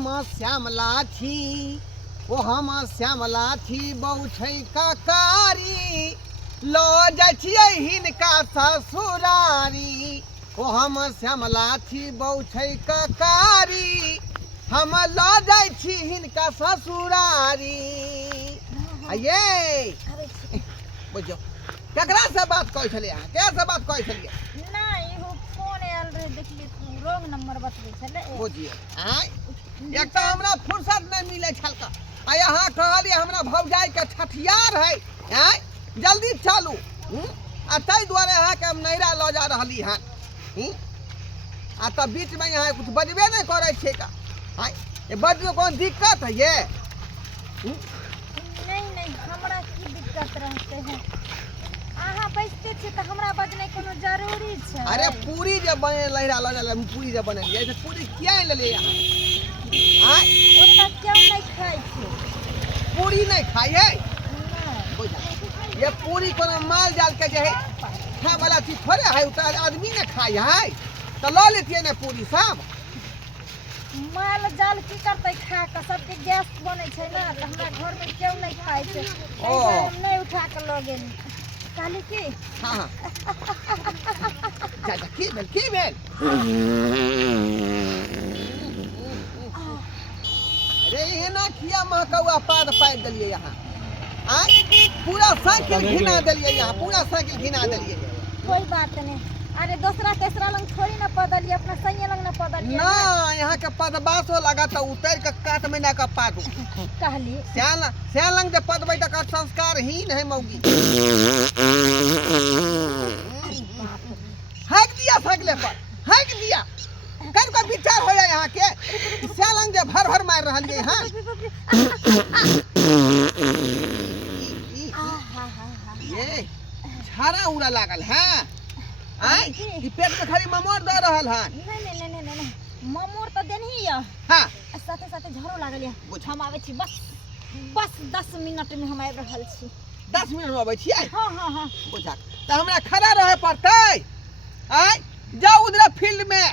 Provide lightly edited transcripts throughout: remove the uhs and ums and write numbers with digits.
हम श्यामला छी ओ हम श्यामला छी बहु छै ककारी लो जाइ छियै हिनका ससुरारी ओ हम श्यामला छी बहु छै ककारी हम लो जाइ छी हिनका ससुरारी ये बुझो केकरा से बात कहै छलियै अहाँ के से बात कहै छलियै नहीं एगो फोन आयल रहे देखलिए रॉन्ग नंबर बतबै छले बुझिए आय एक तो हमरा फुर्सत नहीं मिले छलका आ यहाँ कहलिए हमरा भौजाई के छठियार है आय जल्दी चलू आ तै दुआरे अहाँ के हम नैरा ल जा रहली हन आ त बीच में यहाँ कुछ बजबे नहीं करे छे का आय ये बजबे कोन दिक्कत है ये नहीं हमरा की दिक्कत रहते हैं आहा बजते छे त हमरा बजने कोनो जरूरी छे अरे पूरी जे बने लहरा ल जा पूरी जे बने ये पूरी किया ले ले यहाँ आय ओता क्यों नहीं खाई छे पूरी नहीं खाई है नहीं ये पूरी कोनो माल जाल के जे है खाए वाला चीज थोड़े है उतर आदमी ने खाई है तो लो लेतिए ना पूरी सब माल जाल की करते खा के सबके गैस बने छे ना त हमरा घर में क्यों नहीं खाई छे ओ। हम नहीं उठा के ल गेल काली की हाँ जा की भेल अरे ये ना किया महकौआ पाद पाद दलिए यहाँ आय पूरा साइकिल घिना दलिए यहाँ पूरा साइकिल घिना दलिए कोई बात नहीं अरे दूसरा तेसरा लंग थोड़ी ना पदलिए अपना सैया लंग ना पदलिए ना यहाँ के पदबासो लगा तो उतर के काट में ना का पादू कहली श्यान लंग जे पदबै त का संस्कारहीन है मौगी हक दिया सकले पर हक दिया कर को विचार हो जाए यहाँ के श्यान लंग जे भर भर मार रहल है हां ये छारा उड़ा लागल है आय ई पेट में खाली ममोर दे रहल है नहीं ममोर तो देनही या हां साथे साथे झरो लागल या हम आवे छी बस 10 मिनट में हम आबि रहल छी 10 मिनट में आबै छियै हां बुझा त हमरा खड़ा रहे पड़तै आय जाओ उधर फील्ड में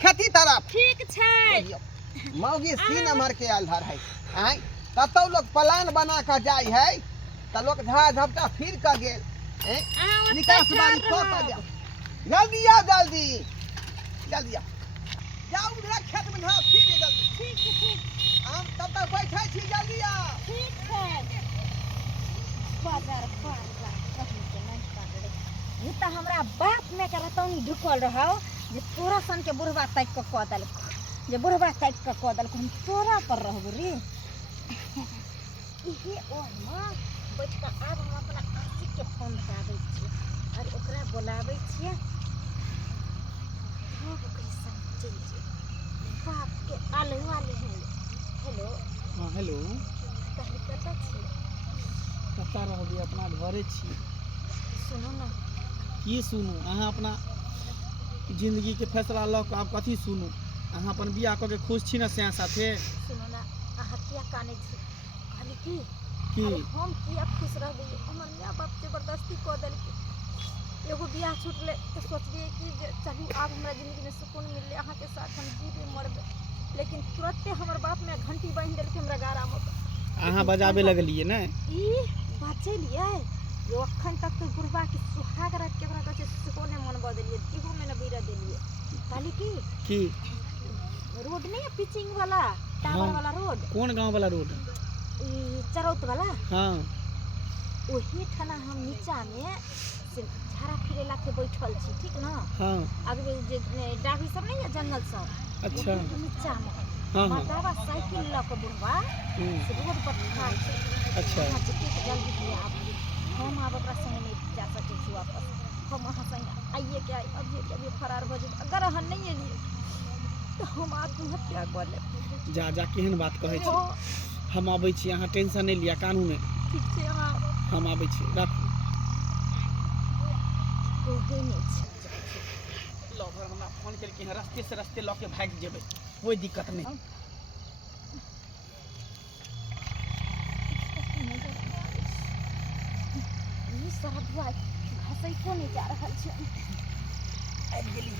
खेती तरफ ठीक छै मौगी सीन मार के आल धर है आय कतौ लोग प्लान बना के जाय है त लोग झा झपटा फिर के गेल निकास बारी को के जा जल्दी आओ जल्दी आओ जाओ उधर खेत में हाँ फिर जल्दी ठीक हम तब तक बैठे छी जल्दी आओ ठीक है बाजार कहीं के नहीं काट रे ये त हमरा बाप में के रतौनी ढुकल रहौ जे तोरा सन के बुढ़वा तक के क दल जे बुढ़वा तक के क दल हम तोरा पर रहबो रे इहे ओ मां बैठ के आब हम अपना आशिक के फोन लगाबै छी और ओकरा बोलाबै छियै हो ओकरे संग चल जे बाप के आले हेलो हाँ हेलो कहीं कतऽ छी कतऽ रहबै अपना घरे छी सुनो ना की सुनू अहाँ अपना जिंदगी के फैसला लऽ कऽ आब कथी सुनू अहाँ अपन बियाह कऽ के खुश छी ना से साथे सुनो ना अहाँ किया कानै छी कहली की की हम किया खुश रहबै हमर माय बाप जबरदस्ती कऽ देलकै एगो बियाह छूटले तो सोचलिए कि चलू आब हमरा जिंदगी में सुकून मिलले अहाँ के साथ हम जीबे मरबे लेकिन तुरंते हमर बाप में घंटी बांध देलकै हमरा गारा में अहाँ बजाबे लगलिए ना ई बचलिए जो अखन तक तो बुढ़वा के सुहाग रात के हमरा कहै सेहो ने मन बदलिए इहो में न बीरा देलिए कहली की रोड नहीं है पिचिंग वाला टावर वाला रोड कौन गांव वाला रोड ई चरौत वाला हाँ ओही ठना हम नीचा में से झाड़ा फिरे ला के बैठल छी ठीक ना हाँ अगले जे डाभी सब नहीं है जंगल सब अच्छा नीचा में हाँ मातावा साइकिल ला के बुढ़वा से रोड पर ठाड़ छै अच्छा जल्दी से आप हम आब ओकरा संगे नहीं जा सकै छी वापस हम अहाँ संगे आइए के अभी फरार भ जेबै अगर अहाँ नहीं एलिए तो हम आत्महत्या कर लेब जा केहन बात कहै छी हम आबै छी अहाँ टेंशन नहीं लिया कानून है ठीक छै अहाँ हम आबै छी राखू कोई नहीं छै लवर हमरा फोन केलकै हैं रास्ते से रास्ते लऽ के भाग जेबै कोई दिक्कत नहीं ई सब बुआ घसै को नहीं जा रहल छै आबि गेली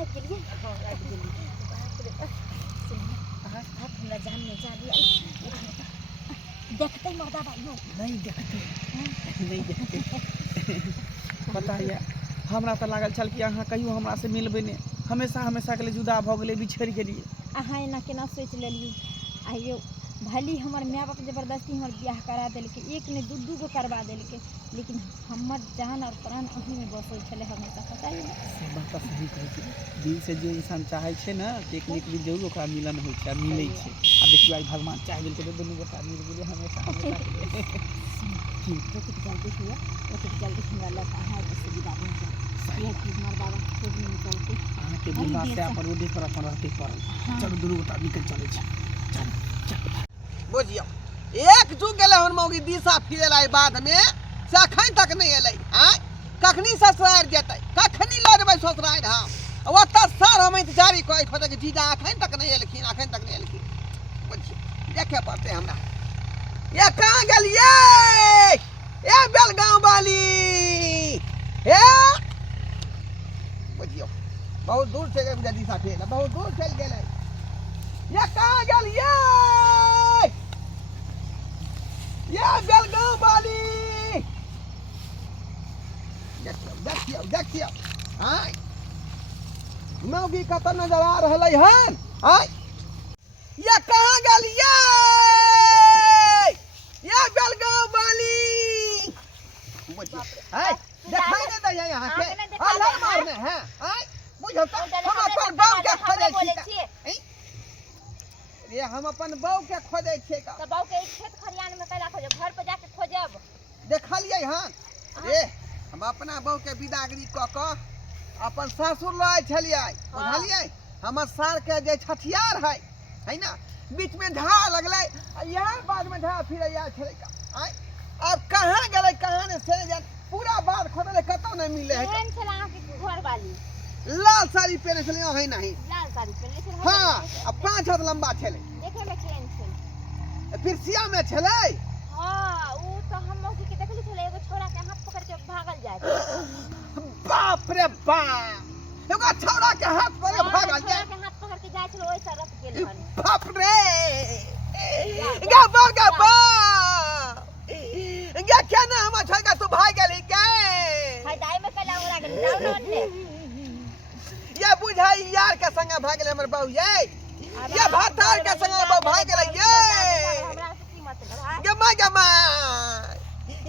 आबि गेलिए हाँ आबि गेली बाप रे जान ले जा दिया देखते मर्दा भाइयों नहीं देखते नहीं देखते पता है हमरा तो लागल छल कि अहाँ कहियो हमरा से मिलबे ने हमेशा हमेशा के लिए जुदा भ गेलै बिछड़ गेलिए अहाँ एना केना सोच लेलिए आइयो भली हमर माय बाप जबरदस्ती हमर बियाह करा देलकै एक ने दू गो करवा देलकै लेकिन हमर जान और प्राण अहीं में बसल छले हमेशा पता है से बात तो सही कहै छै दिल से जे इंसान चाहे छै ना कि एक नीक दिन जरूर ओकरा मिलन होइ छै मिलै छै आ देखियो आई भगवान चाह गेल के दुनू गोटा मिल गेलै हमेशा की जल्दी हुआ जल्दी हमरा लग अहाँ के सुविधा बन जाए ये कि हमर बाबा खोज में निकल के अहाँ के बुढ़ा से अपन रोडे पर अपन रहते पर चलो दुनू गोटा निकल चलै छै चल बुझियो एक जुग गेलै हन मौगी दिशा फिरेला बाद में से अखन तक नहीं एलै आय कखनी ससुराल जेतै कखनी लऽ जेबै ससुराल हम ओतऽ सर हम इंतजारी करै खोजै कि जीजा अखन तक नहीं एलखिन बुझियो देखे पड़तै हमरा ये कहाँ गेलियै ए बेलगांव वाली हे बुझियो बहुत दूर से दिशा फिरेला बहुत दूर चलि गेलै ये कहाँ गेलियै ये बेलगांव वाली देखियो आय मौगी कतऽ नजर आ रहलै हन आय ये कहाँ गेलियै ये बेलगांव वाली आय देखाई नहीं दै यहाँ के अलग मारने हैं आय बुझल त हम अपन बाप के खोजै छी ये हम अपन बाऊ के खोजै छियै तो बाऊ के खेत खलियान में कैला खोजब घर पे जाके खोजब देखलियै हन रे हम अपना बाऊ के विदागरी क क अपन सासुर लए छलियै बुझलियै हमर सार के जे छठियार है ना बीच में ढा लगलै यार बाद में ढा फिर या छलै आय अब कहां गेलै कहां ने से जान पूरा बात खोदले कतौ नहीं मिले है केहन छला अहाँ के घर वाली लाल साड़ी पहने छलै है नहीं लाल साड़ी पहनले छल हां अब 5 हाथ लंबा छलै देखे में केहन छल फिर सिया में छलै हां ऊ तो हम मौसी के देखली छले एगो छोरा के हाथ पकड़ के भागल जाय बाप रे बाप एगो छौड़ा के हाथ पर भागल जाय के हाथ पकड़ के जाय छल ओइ तरफ गेल हन बाप रे गबा या क्या ना हम छगा तू भाग गेली के हाय दाई में कला उड़ा गेल डाउनलोड ले ये बुझाई यार के संग भाग गेल हमर बाऊ ये भातार के संग बाऊ भाग गेल हमरा से की मतलब है गमा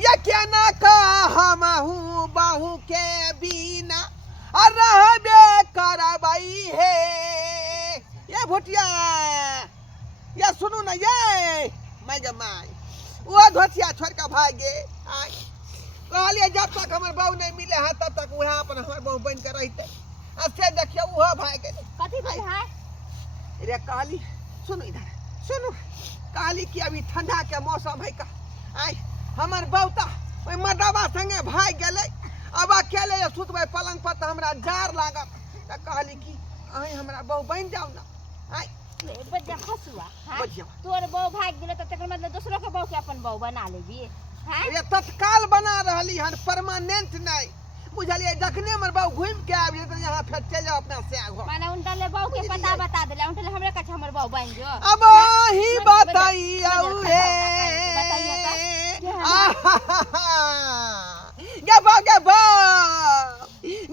ये क्या ना का हम हूं बाहू के बिना और रहबे करबई है ये भुटिया ये सुनो ना ये मैं गमाई वो धोतिया छोड़ के भागे आय कहलिए जब तक हमर बाऊ नहीं मिले है तब तक वह अपन हमर बाऊ बन के रहते से देखियो वो भाग गेल कथी भेल है रे कहली सुनो इधर सुनो कहली कि अभी ठंडा के मौसम है का आय हमर बाऊ त ओइ मर्दवा संगे भाग गेलै अब अकेले सुतबै पलंग पर त हमरा जार लागत त कहली कि अहीं हमरा बाऊ बन जाओ ना आय बच्चा हसुआ हां बुझियो तोर बहू भाग गेल त तकर मतलब दूसरो के बहू के अपन बहू बना लेबी हां ये तत्काल बना रहली हन परमानेंट नहीं बुझलिए जखने हमर बाऊ घूम के आबि त यहां फिर चल जाओ अपना से घर माने उनटा ले बहू के पता बता देले उनटा ले हमरे कछ हमर बहू बन जो अब ही बताइयो रे गबा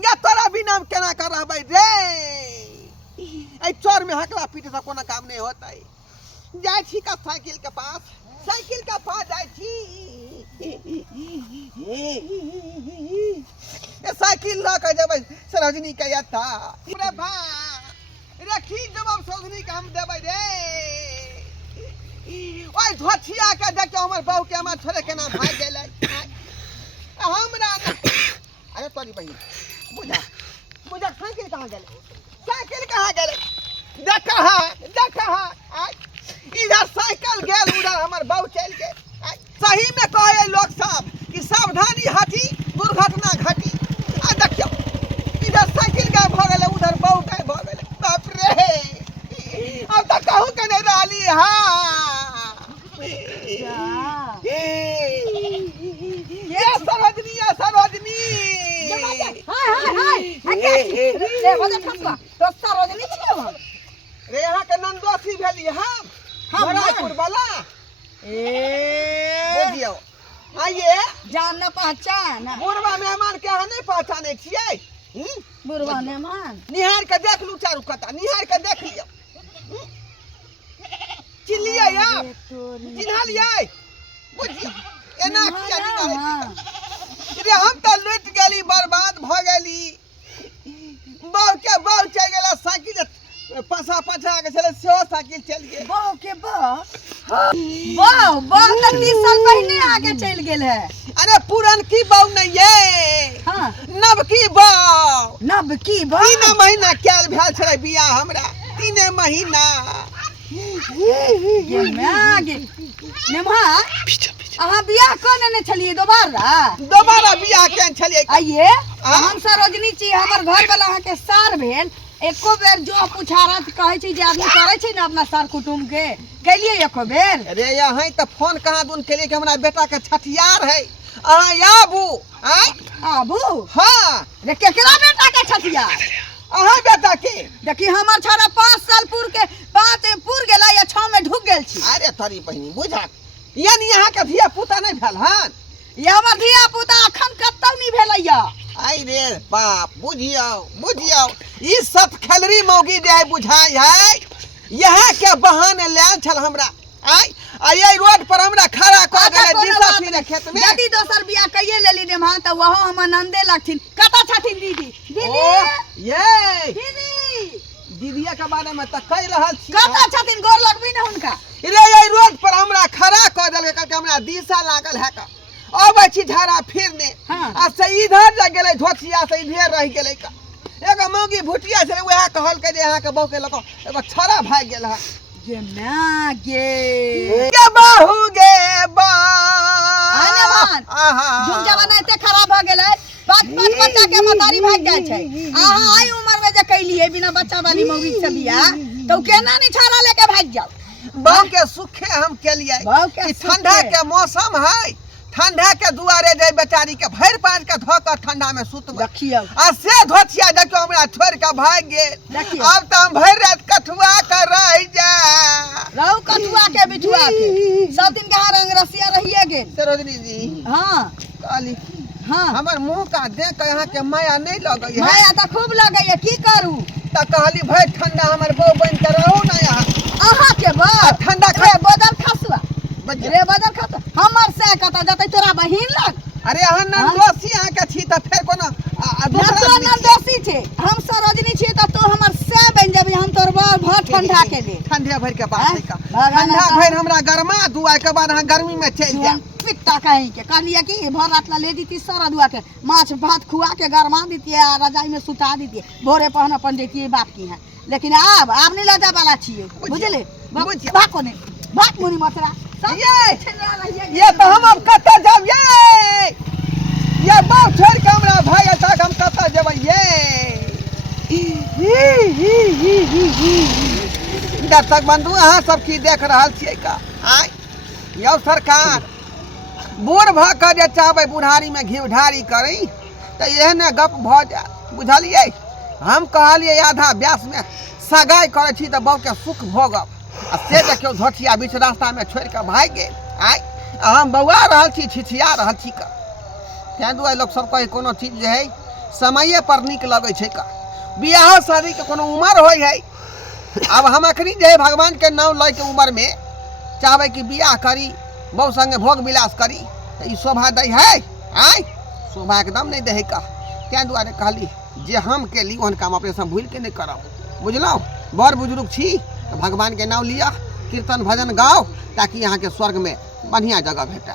या तोरा बिना केना कर रहबै रे ए चोर में हकला पीटे से कोनो काम नहीं होता है जाय छी का साइकिल के पास जाय छी ए साइकिल ला के जब सरोजनी के याता रे भा रखी जवाब सरोजनी के हम देबै रे ओए धोछिया के देखियो हमर बाऊ के हमर छोरे के नाम भाग गेलै हमरा अरे तोरी बहिन बुझा साइकिल कहां गेलै देखा इधर साइकिल गेल उधर हमर बाऊ चल के सही में कहे लोग सब कि सावधानी हटी दुर्घटना घटी आ देखियो इधर साइकिल गायब भ गेलै उधर बाऊ गायब भ गेलै बाप रे अब त कहूं के नहीं रहली हां ये सरोजनी हाय रे बजे फसवा तो सरोजनी छियो रे यहाँ के नंदोसी भेली हम बरापुर वाला ए बुझियो आइए जान न पहचान बुढ़वा मेहमान के अहाँ नहीं पहचाने छियै बुढ़वा मेहमान निहार के देख लू चारू कता निहार के देख लियो चिल्लिए आप चिन्हलिए बुझियो एना किया नहीं रे हम तो लुट गेली बर्बाद भ गेली बहु के बहु चल गेला साइकिल पसा पछा के चले सेहो साइकिल चल गेल बहु के बहु तो 30 साल पहले आगे चल गेल है अरे पुरन की बहु नहीं है हाँ नव की बहु नब की 3 महीना कैल भेल छले बियाह हमरा 3 महीना ये मैं आगे नेमा अहाँ बियाह कोने ने छलिए दोबारा बियाह केन छलिए आइए हम सरोजनी छी हमर घर वाला अहाँ के सार भेल एको बेर जो पुछारत कहै छी जे आदमी करे छी ना अपना सर कुटुम के गेलिए एको बेर अरे यहीं त फोन कहाँ दून के लिए कि हमरा बेटा के छठियार है अहाँ आबू आबू हां रे केकरा बेटा के छठियार अहाँ बेटा के देखी हमर छोरा 5 साल पूर गेला या 6 में ढुक गेल छी अरे तोरी बहिनी बुझा यानी यहाँ के धिया पुता नहीं भेल हन ये हमर धिया पुता अखन कतौ नहीं भेलैया आई रे बाप बुझियो ई सत खलरी मौगी दे है बुझाई है यहाँ के बहाने ले छल हमरा आई रोड पर हमरा खड़ा कर गेले दिशा फिरे खेत में यदि दोसर बियाह कइए लेली ने मां त वहो हम नंदे लगथिन कता छथिन दीदी ये दीदी दीदिया के बारे में त कह रहल छी कता छथिन गोर लगबी ने हुनका रे ये रोड पर हमरा खड़ा कर देलके कहलके हमरा दिशा लागल है का अबै छी झाड़ा फिरने आ से इधर जा गेलै धोतिया से इधर रह गेलै का एगो मौगी भुटिया से वह कहल के जे अहाँ के बहु के लको एगो छोरा भाग गेल है जे ना गे के बाहु गे बा आने मान जुग जमाना एते खराब भ गेलै पाँच बच्चा के मतारी भाग जाय छै अहाँ आई उम्र में जे कैलिए बिना बच्चा वाली मौगी से बियाह तो केना नहीं छाड़ा लेके भाग जाओ बहु के सुखे हम के लिए ठंडा के मौसम है ठंडा के दुआरे जाय बेचारी के भर पाँच के धो कर ठंडा में सुत देखियो आ से धोतिया देखियो हमरा छोड़ के भाग गेल अब त हम भर रात कठुआ कर रह जा रहू कठुआ के बिठुआ के सब दिन के रंग रसिया रहिए गेल सरोजनी जी हां काली हां हमर मुंह का देख के यहाँ के माया नहीं लगई है माया त खूब लगैया की करू त कहली भर ठंडा हमर बहू बन के रहू ना यहाँ अहाँ के बा ठंडा रे बदल खसुआ रे बदल खस हमर से कता जतै तोरा बहिन लग अरे अहाँ नंदोसी यहाँ के छी त फेर कोनो तो नंदोसी छे हम सरोजनी छी त तो हमर से बन जेबी हम तोर भ ठंडा के ले ठंडे भर के बात है का ठंडा भर हमरा गरमा दुआ के बाद अहाँ गर्मी में चल जा पिट्टा कहीं के कहलिए कि भर रात ला ले दीती सारा दुआ के माछ भात खुआ के गरमा दीती आ रजाई में सुता दीती भोरे पहन अपन देती बात की है लेकिन अब नहीं लजा वाला छिए बुझले भाग कोने भाग मुनी मतरा ये तो हम अब कत्ता जाब ये बात छोड़ के हमरा भाई तक हम कत्ता जेबै जब तक बंधु अहाँ सब की देख रहल छियै का यौ सरकार बूढ़ भ के जे चाहबै बुढ़ारी में घी ढारी करी त एहने गप भ जा बुझलियै हम कहलियै आधा व्यास में सगाई करे छी त बहु के सुख भोगब आ से देखियो झोटिया बीच रास्ता में छोड़ के भाग गेल हम बौआ रहल छी छिछिया रहल छी का तैं दुआरे लोग सब कहे कोनो चीज जे है समय पर निक लगे छै का बियाह शादी के कोनो उम्र होय है अब हम अखनी जे है भगवान के नाम लय के उम्र में चाहबै कि बियाह करी बहु संगे भोग विलास करी त ई शोभा दै है शोभा एकदम नहीं दे है का तैं दुआरे कहली जे हम के ली ओहन काम अपने से भूल के नहीं करब बुझलौ बड़ बुजुर्ग छी भगवान के नाम लिया कीर्तन भजन गाओ ताकि यहाँ के स्वर्ग में बढ़िया जगह भेटा।